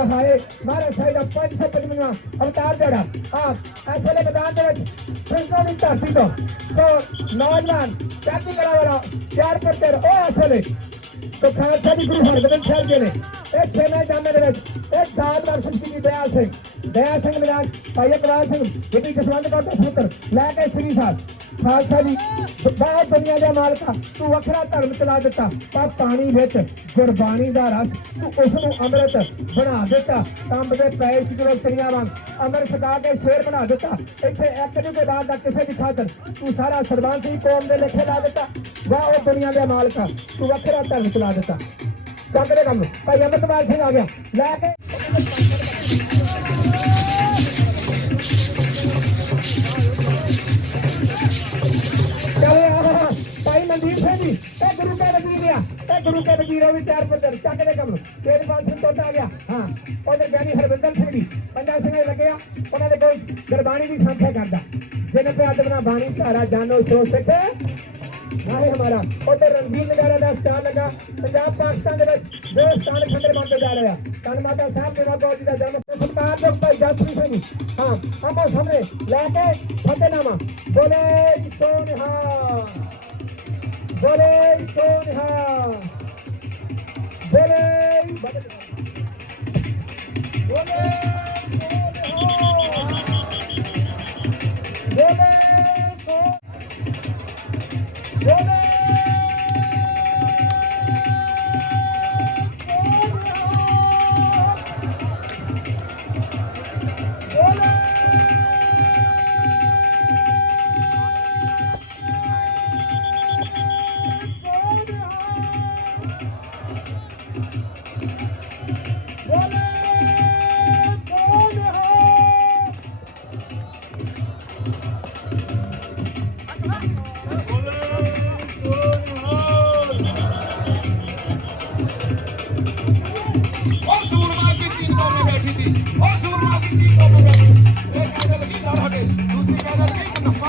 ਹਾਏ ਮਹਾਰਾਜ ਸਾਹਿਬ ਦਾ 555ਵਾਂ ਅਵਤਾਰ ਜਿਹੜਾ। ਆਪ ਇਸ ਵੇਲੇ ਮੈਦਾਨ ਦੇ ਵਿੱਚ ਕ੍ਰਿਸ਼ਨ ਦੀ ਧਰਤੀ ਤੋਂ ਸੋ ਨੌਜਵਾਨ ਚੜ੍ਹਦੀ ਕਲਾ ਵਾਲਾ ਪਿਆਰ ਕਰਦੇ ਰਹੋ ਇਸ ਤੋ ਖਾਲਸਾ ਜੀ ਗੁਰੂ ਹਰਗੋਬਿੰਦ ਸਾਹਿਬ ਜੀ ਨੇ ਇਹ ਛੇਵੇਂ ਜਾਮੇ ਦੇ ਵਿੱਚ ਇੱਕ ਦਾਤ ਬਖਸ਼ਿਸ਼ ਕੀਤੀ ਦਇਆ ਸਿੰਘ। ਦਇਆ ਸਿੰਘ ਮਿਲਾਨ ਭਾਈ ਅਕਰਾਲ ਸਿੰਘ ਬੀਬੀ ਜਸਵੰਤ ਕੌਰ ਦੇ ਸੁਪੁੱਤਰ ਲੈ ਕੇ ਸ੍ਰੀ ਸਾਹਿਬ। ਖਾਲਸਾ ਜੀ ਬਹੁਤ ਦੁਨੀਆ ਦਾ ਮਾਲਕਾ ਤੂੰ ਵੱਖਰਾ ਧਰਮ ਚਲਾ ਦਿੱਤਾ, ਪਰ ਪਾਣੀ ਵਿੱਚ ਗੁਰਬਾਣੀ ਦਾ ਰਸ, ਤੂੰ ਉਸ ਨੂੰ ਅੰਮ੍ਰਿਤ ਬਣਾ ਦਿੱਤਾ ਕੰਬ ਦੇ ਪੈ ਸਿਕਰੋ ਤਰੀਆਂ ਵਾਂਗ, ਅੰਮ੍ਰਿਤ ਸਕਾ ਕੇ ਸ਼ੇਰ ਬਣਾ ਦਿੱਤਾ, ਇੱਥੇ ਇੱਕ ਦਿਨ ਦੇ ਬਾਅਦ ਦਾ ਕਿਸੇ ਦੀ ਖਾਤਰ, ਤੂੰ ਸਾਰਾ ਸਰਬੰਸੀ ਕੌਮ ਦੇ ਲੇਖੇ ਲਾ ਦਿੱਤਾ, ਵਾਹ, ਉਹ ਦੁਨੀਆ ਦੇ ਮਾਲਕਾ ਤੂੰ ਵੱਖਰਾ ਧਰਮ ਚਲਾ ਦਿੱਤਾ। ਕੰਮ ਦੇ ਕੰਮ, ਭਾਈ ਅਮਰਪਾਲ ਸਿੰਘ ਆ ਗਿਆ, ਲੈ ਕੇ ਭਾਈ ਜੀ। ਇਹ ਗੁਰੂ ਕੇ ਵਜ਼ੀਰ ਗਿਆ ਇਹ ਗੁਰੂ ਕੇ ਵਜ਼ੀਰ ਉਹ ਵੀ ਚਾਰ ਪੱਤਰ। ਚੱਕ ਦੇ ਕੰਮ। ਤੇਜਪਾਲ ਸਿੰਘ ਟੋਟਾ ਆ ਗਿਆ। ਹਾਂ। ਉਹਦੇ ਗਿਆਨੀ ਹਰਵਿੰਦਰ ਸਿੰਘ ਜੀ। ਪੰਜਾ ਸਿੰਘ ਲੱਗਿਆ ਉਹਨਾਂ ਦੇ ਕੋਲ ਗੁਰਬਾਣੀ ਦੀ ਸੰਥਿਆ ਕਰਦਾ। ਜਿਹਨੇ ਤੇ ਆਦਮਨਾ ਬਾਣੀ ਧਾਰਾ ਜਾਨੋ ਸੋ ਸਿੱਖ ਨਾਲੇ ਹਮਾਰਾ। ਉਧਰ ਰਣਜੀਤ ਨਗਾਰਾ ਦਾ ਸਟਾਰ ਲੱਗਾ। ਪੰਜਾਬ, ਪਾਕਿਸਤਾਨ ਦੇ ਵਿੱਚ ਦੋ ਸਥਾਨ ਖੰਡਰ ਬਣਦੇ ਜਾ ਰਿਹਾ ਧੰਨ ਮਾਤਾ ਸਾਹਿਬ ਦੇ ਬਾਬਾ ਜੀ ਦਾ ਜਨਮ। ਸਤਿਕਾਰ ਦੇ ਭਾਈ ਜਸਪ੍ਰੀਤ ਸਿੰਘ ਹਾਂ। ਆਪੋ ਸਾਹਮਣੇ ਲੈ ਕੇ ਫਤਿਹਨਾਮਾ। ਬੋਲੇ ਸੋਨਿਹਾ ਬੋਲੇ ਸੋਨਿਹਾ ਬੋਲੇ ਬੋਲੇ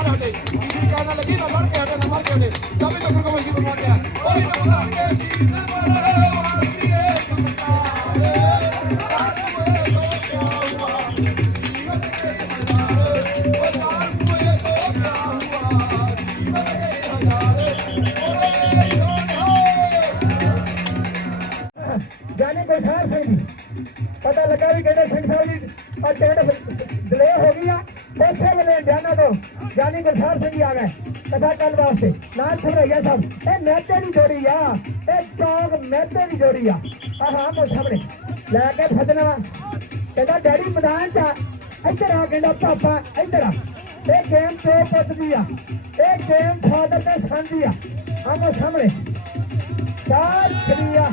लॻी न लड़के हटे न मर के हटे कभी तो गुरु को मशीन बनवा दिया और इन बता के शीश पर ਪਤਾ ਲੱਗਾ ਵੀ ਕਹਿੰਦੇ ਸਿੰਘ ਸਾਹਿਬ ਜੀ ਆ ਟਿਕਟ ਡਿਲੇ ਹੋ ਗਈ ਆ। ਉਸੇ ਵੇਲੇ ਇੰਡੀਆਨਾ ਤੋਂ ਜਾਨੀ ਗੁਰਸਾਹਿਬ ਸਿੰਘ ਜੀ ਆ ਗਏ। ਕਥਾ ਕਰਨ ਵਾਸਤੇ, ਨਾਲ ਸੁਣਾਈਆ ਸਾਹਿਬ ਇਹ ਮਹਿਤੇ ਦੀ ਜੋੜੀ ਆ। ਇਹ ਚੌਕ ਮਹਿਤੇ ਦੀ ਜੋੜੀ ਆ। ਆਹ ਹਾਂ ਸਾਹਮਣੇ। ਲੈ ਕੇ ਫਦਨਾ ਕਹਿੰਦਾ ਡੈਡੀ ਮੈਦਾਨ ਚ ਆ। ਇੱਧਰ ਆ ਕਹਿੰਦਾ, ਪਾਪਾ, ਇੱਧਰ ਆ। ਇਹ ਗੇਮ ਤੇ ਪੁੱਤ ਦੀ ਆ। ਇਹ ਗੇਮ ਫਾਦਰ ਤੇ ਸਨ ਦੀ ਆ। ਆਮੋ ਸਾਹਮਣੇ। ਚਾਰ ਕਰੀਆ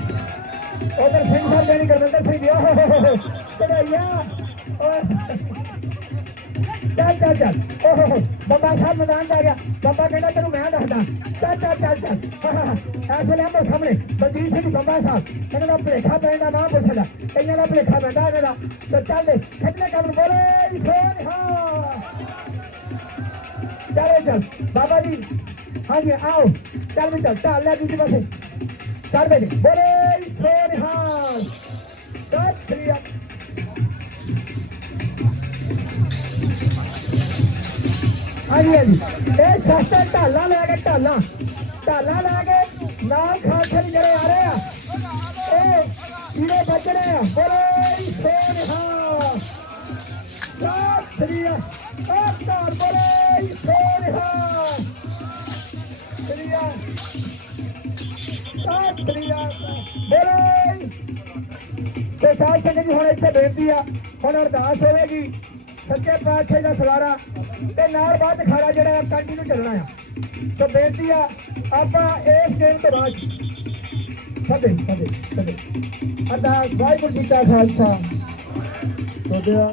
ਉਧਰ ਸਿੰਘ ਸਾਹਿਬ ਜਾਨੀ ਗੁਰਵਿੰਦਰ ਸਿੰਘ ਜੀ ਓਹ ਹੋ ਹੋ ਹੋ ਚੜਾਈਆ ਚੱਲ ਚੱਲ ਚੱਲ। ਓਹ ਹੋ ਹੋ ਬਾਬਾ ਸਾਹਿਬ ਮੈਦਾਨ ਦਾ ਗਿਆ। ਬਾਬਾ ਕਹਿੰਦਾ ਤੈਨੂੰ ਮੈਂ ਦੱਸਦਾ। ਚੱਲ ਚੱਲ ਚੱਲ ਚੱਲ। ਐਸੇ ਲੈ ਆਮੋ ਸਾਹਮਣੇ ਬਲਜੀਤ ਸਿੰਘ ਬਾਬਾ ਸਾਹਿਬ। ਕਹਿੰਦਾ ਦਾ ਭਲੇਖਾ ਪੈਂਦਾ ਨਾ ਪੁੱਛਦਾ। ਕਈਆਂ ਦਾ ਭਲੇਖਾ ਪੈਂਦਾ ਇਹਦਾ ਤੇ ਚੱਲ ਦੇ ਖੱਟਨੇ ਕੰਮ ਬੋਲੇ ਸੋਨਿਹਾ ਚਲੋ ਚੱਲ। ਬਾਬਾ ਜੀ, ਹਾਂਜੀ, ਆਓ। ਚੱਲ ਵੀ ਚੱਲ ਚੱਲ ਲੈ ਦੂਜੇ ਪਾਸੇ। ਚੱਲ ਬੇ ਬੋਲੇ ਸੋਨਿਹਾ ਸਤਿ ਸ੍ਰੀ ਅਕਾਲ। ਹਾਂਜੀ ਹਾਂਜੀ ਇਹ ਸਸਤੇ ਢਾਲਾਂ ਲੈ ਕੇ ਢਾਲਾਂ। ਢਾਲਾਂ ਲੈ ਕੇ ਨਾਲ ਖਾਲਸੇ ਜਿਹੜੇ ਆ ਰਹੇ ਆ, ਇਹ ਕੀੜੇ ਬਚਣੇ ਆ। ਬੋਲੇ ਸੋਨਿਹਾ ਸਤਿ ਸ੍ਰੀ ਬੋਲੇ ਸੋਨਿਹਾ ਸ੍ਰੀ ਅਕਾਲ ਬੋਲੇ ਤੇ ਸਾਧ ਸੰਗਤ ਜੀ, ਹੁਣ ਇੱਥੇ ਬੇਨਤੀ ਆ, ਹੁਣ ਅਰਦਾਸ ਹੋਵੇਗੀ। ਸੱਚੇ ਪਾਤਸ਼ਾਹ ਦਾ ਸਵਾਰਾ ਤੇ ਨਾਲ ਬਾਅਦ ਖਾੜਾ ਜਿਹੜਾ ਕੰਟੀਨਿਊ ਚੱਲਣਾ ਆ। ਸੋ ਬੇਨਤੀ ਆ, ਆਪਾਂ ਇਸ ਦਿਨ ਤੋਂ ਬਾਅਦ ਸਦੇ ਸਦੇ ਸਦੇ ਅਰਦਾਸ ਵਾਹਿਗੁਰੂ ਜੀ ਕਾ ਖਾਲਸਾ। ਸੋਦਿਆ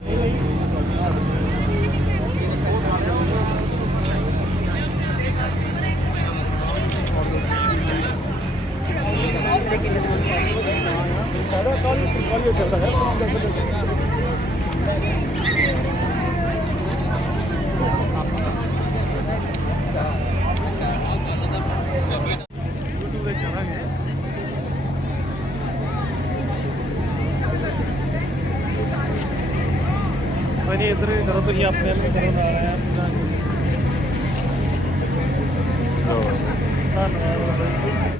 ਭਾਜੀ ਇੱਧਰ ਕਰੋ ਤੁਸੀਂ ਆਪਣੇ ਵੱਲ ਵੀ ਕਰੋ ਨਾਲ ਆਇਆ ਧੰਨਵਾਦ।